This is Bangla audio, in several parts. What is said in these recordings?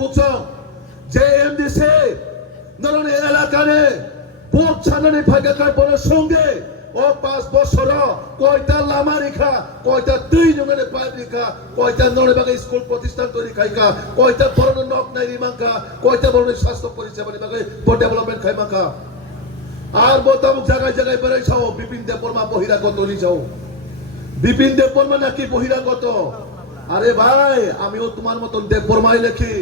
buksong JMDC নরনে এলাকানে ভোট ছানানি ফাঁকা পরে সঙ্গে ও 5 বছর কয়টা লামা রেখা কয়টা 2 জনের পাইপ রেখা কয়টা নড়ে বাগে স্কুল প্রতিষ্ঠান তৈরি খাইকা কয়টা বড় নক নাই রিমাঙ্কা কয়টা বড় স্বাস্থ্য পরিষেবা বাগে ডেভেলপমেন্ট খাইমাকা আর বোতাম জায়গায় জায়গায় বেড়াই যাও বিপিন দেববর্মা বহিরাগত নি যাও বিপিন দেববর্মা নাকি বহিরাগত আরে ভাই আমিও তোমার মতন দেববর্মাই লেখি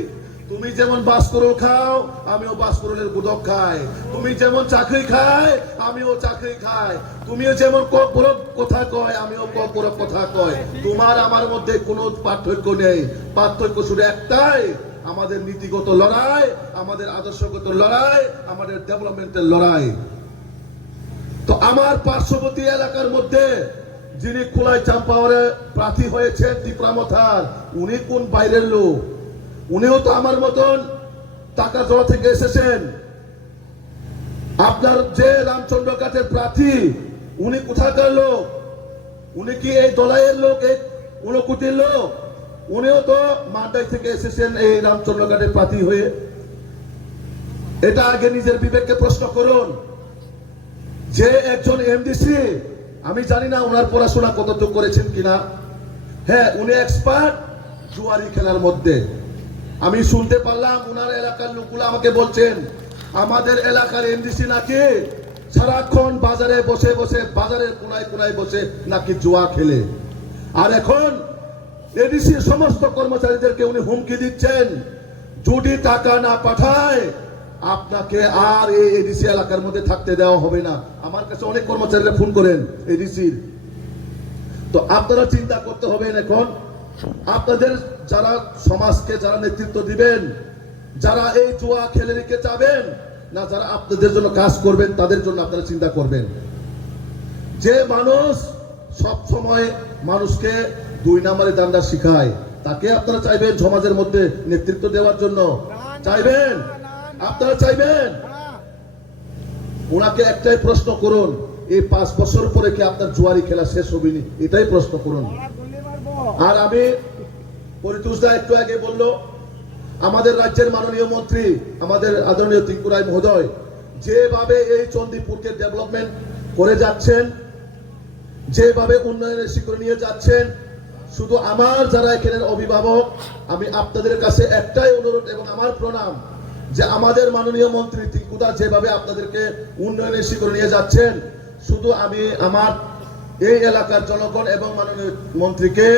তুমি যেমন বাসকরল খাও আমিও বাসকরলের গুদক খাই তুমি যেমন চাকরি খাই আমিও চাকরি খাই তুমিও যেমন কক বড় কথা কয় আমিও কক বড় কথা কয় তোমার আমার মধ্যে কোনো পার্থক্য নেই পার্থক্য শুধু একটাই আমাদের নীতিগত লড়াই আমাদের আদর্শগত লড়াই আমাদের ডেভেলপমেন্টের লড়াই তো আমার পার্শ্ববর্তী এলাকার মধ্যে যিনি কুলাই চাম্পাওয়ারে প্রার্থী হয়েছেন দীপ্রামথার উনি কোন বাইরের লোক উনিও তো আমার মতন টাকা জড়া থেকে এসেছেন আপনার যে রামচন্দ্র কাঠের প্রার্থী উনি কোথাকার লোক উনি কি এই দলাইয়ের লোক এই ঊনকোটির লোক উনিও তো মান্ডাই থেকে এসেছেন এই রামচন্দ্র কাঠের প্রার্থী হয়ে এটা আগে নিজের বিবেককে প্রশ্ন করুন যে একজন এমডিসি আমি জানি না ওনার পড়াশোনা কতটুকু করেছেন কিনা হ্যাঁ উনি এক্সপার্ট জুয়ারি খেলার মধ্যে আমি শুনতে পারলাম ওনার এলাকার লোকগুলো আমাকে বলছেন আমাদের এলাকার এমডিসি নাকি সারাক্ষণ বাজারে বসে বসে বাজারের কোনায় কোনায় বসে নাকি জুয়া খেলে আর এখন এডিসি সমস্ত কর্মচারীদেরকে উনি হুমকি দিচ্ছেন যদি টাকা না পাঠায় আপনাকে আর এই এডিসি এলাকার মধ্যে থাকতে দেওয়া হবে না আমার কাছে অনেক কর্মচারীরা ফোন করেন এডিসির তো আপনারা চিন্তা করতে হবে এখন আপনাদের যারা সমাজকে যারা নেতৃত্ব দিবেন যারা এই জুয়া খেলে রেখে যাবেন না যারা আপনাদের জন্য কাজ করবেন তাদের জন্য আপনারা চিন্তা করবেন যে মানুষ সব সময় মানুষকে 2 নম্বরে দান্ডা শিখায় তাকে আপনারা চাইবেন সমাজের মধ্যে নেতৃত্ব দেওয়ার জন্য চাইবেন আপনারা চাইবেন ওনাকে একটাই প্রশ্ন করুন এই 5 বছর পরে কি আপনার জুয়ারি খেলা শেষ হবে নি এটাই প্রশ্ন করুন আর আমি পরিতোষদা একটু আগে বলল আমাদের রাজ্যের মাননীয় মন্ত্রী আমাদের আদরণীয় টিঙ্কু রায় মহোদয় যেভাবে এই চণ্ডীপুরকে ডেভেলপমেন্ট করে যাচ্ছেন যেভাবে উন্নয়নের শিখরে নিয়ে যাচ্ছেন শুধু আমার যারা এখানের অভিভাবক আমি আপনাদের কাছে একটাই অনুরোধ এবং আমার প্রণাম যে আমাদের মাননীয় মন্ত্রী টিঙ্কুদা যেভাবে আপনাদেরকে উন্নয়নের শিখরে নিয়ে যাচ্ছেন শুধু আমি আমার এই এলাকার জনগণ এবং মাননীয় মন্ত্রীকে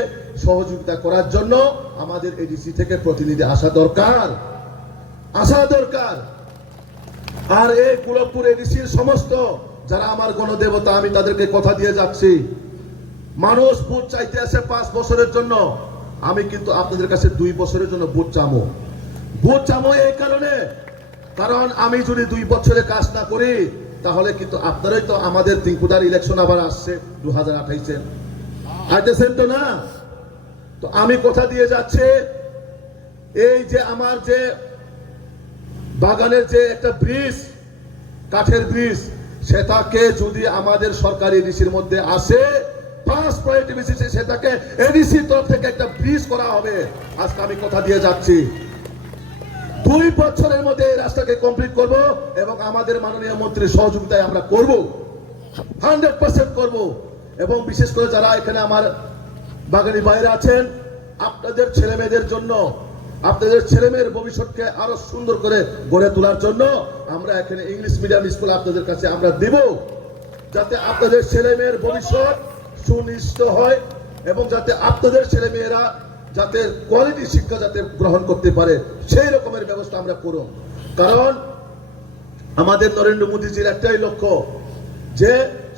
সহযোগিতা করার জন্য আমাদের এডিসি থেকে প্রতিনিধি আসা দরকার আর এই কুলকপুর এডিসির সমস্ত যারা আমার গণদেবতা আমি তাদেরকে কথা দিয়ে যাচ্ছি মানুষ ভোট চাইতে আসে 5 বছরের জন্য আমি কিন্তু আপনাদের কাছে 2 বছরের জন্য ভোট চামো এই কারণে কারণ আমি যদি 2 বছরে কাজ না করি তাহলে কিন্তু আপনারাই তো আমাদের টিঙ্কুদার ইলেকশন আবার আসছে 2028-এ আইতেছেন তো না তো আমি কথা দিয়ে যাচ্ছে এই যে আমার যে বাগানের যে একটা ব্রিজ কাঠের ব্রিজ সেটাকে যদি আমাদের সরকারি এডিসির মধ্যে আসে 5 প্রায়োরিটি বেসিসে সেটাকে এডিসির তরফ থেকে একটা ব্রিজ করা হবে আজকে আমি কথা দিয়ে যাচ্ছি 2 বছরের মধ্যে এই রাস্তাকে কমপ্লিট করব এবং আমাদের মাননীয় মন্ত্রীর সহযোগিতায় আমরা করব 100% করব এবং বিশেষ করে যারা এখানে আমার বাগানি বাইরে আছেন আপনাদের ছেলেমেয়েদের জন্য আপনাদের ছেলেমেয়ের ভবিষ্যৎকে আরো সুন্দর করে গড়ে তোলার জন্য আমরা এখানে ইংলিশ মিডিয়াম স্কুল আপনাদের কাছে আমরা দেব যাতে আপনাদের ছেলেমেয়ের ভবিষ্যৎ সুনিশ্চিত হয় এবং যাতে আপনাদের ছেলেমেয়েরা যাতে কোয়ালিটি শিক্ষা যাতে গ্রহণ করতে পারে সেই রকমের ব্যবস্থা আমরা করব কারণ আমাদের নরেন্দ্র মোদীজির একটাই লক্ষ্য যে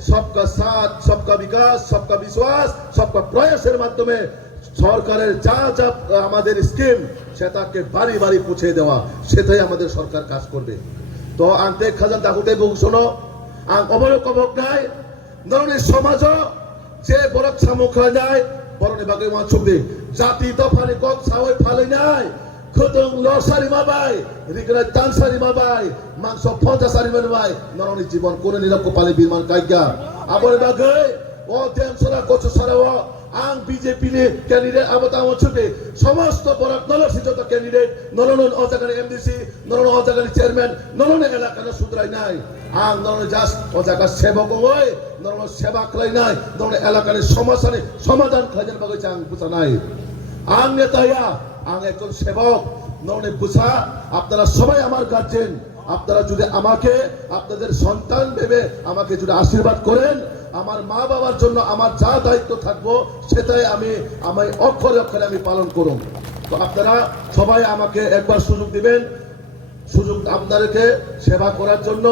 সবকা সাথ সবকা বিকাশ সবকা বিশ্বাস সবকা প্রয়াসের মাধ্যমে সরকারের যা যা আমাদের স্কিম সেটাকে বাড়ি বাড়ি পৌঁছে দেওয়া সেটাই আমাদের সরকার কাজ করবে তো আনতে খাজান দাকুতে বংশনো আং অবলক অবক নাই নরনের সমাজ যে বরক সামুখা যায় বরণে বাগে মাছুবদে জাতি দফানি কক সাওই ফালে নাই খুদং লসারি মাবাই রিগরা তানসারি মাবাই মাংস 50 সারি মাবাই নরনের জীবন কোন নিরক্ষ পালে বিমান কাইগা আবরে বাগে ও দেম সরা কোচ সরাও ang BJP ni candidate abata mo chuti সমস্ত বরাক দলের যত ক্যান্ডিডেট নরনন অজাগানি এমডিসি নরনন অজাগানি চেয়ারম্যান নরনন এলাকার সুদ্রাই নাই আং নরনন জাস্ট অজাগা সেবক হয় নরনন সেবা খাই নাই নরনন এলাকার সমস্যার সমাধান খাইজন বাগৈ চাং বুঝা নাই আং নেতায়া আং একজন সেবক নরনে বুঝা আপনারা সবাই আমার গার্জেন আপনারা যদি আমাকে আপনাদের সন্তান ভেবে আমাকে যদি আশীর্বাদ করেন আমার মা বাবার জন্য আমার যা দায়িত্ব থাকবো সেটাই আমি অক্ষরে অক্ষরে আমি পালন করব তো আপনারা সবাই আমাকে একবার সুযোগ দিবেন সুযোগ আপনাদেরকে সেবা করার জন্য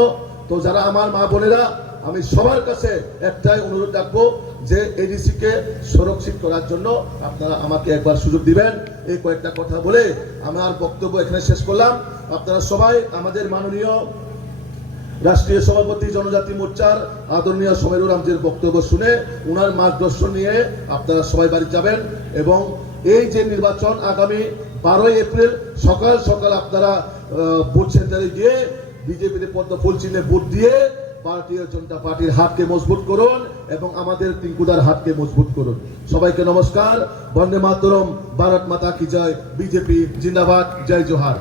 তো যারা আমার মা বোনেরা আমি সবার কাছে একটাই অনুরোধ রাখবো যে এডিসি কে সুরক্ষিত করার জন্য আপনারা আমাকে একবার সুযোগ দিবেন এই কয়েকটা কথা বলে আমার বক্তব্য এখানে শেষ করলাম আপনারা সবাই আমাদের মাননীয় রাষ্ট্রীয় সভাপতি জনজাতি মোর্চার আদরণীয় সমীরুর রামজির বক্তব্য শুনে উনার মার্গদর্শন নিয়ে আপনারা সবাই বাড়ি যাবেন এবং এই যে নির্বাচন আগামী 12 এপ্রিল সকাল সকাল আপনারা ভোট সেন্টারে গিয়ে বিজেপির পদ্ম ফুল চিহ্নে ভোট দিয়ে ভারতীয় জনতা পার্টির হাতকে মজবুত করুন এবং আমাদের টিঙ্কুদার হাতকে মজবুত করুন সবাইকে নমস্কার বন্দে মাতরম ভারত মাতা কি জয় বিজেপি জিন্দাবাদ জয় জোহার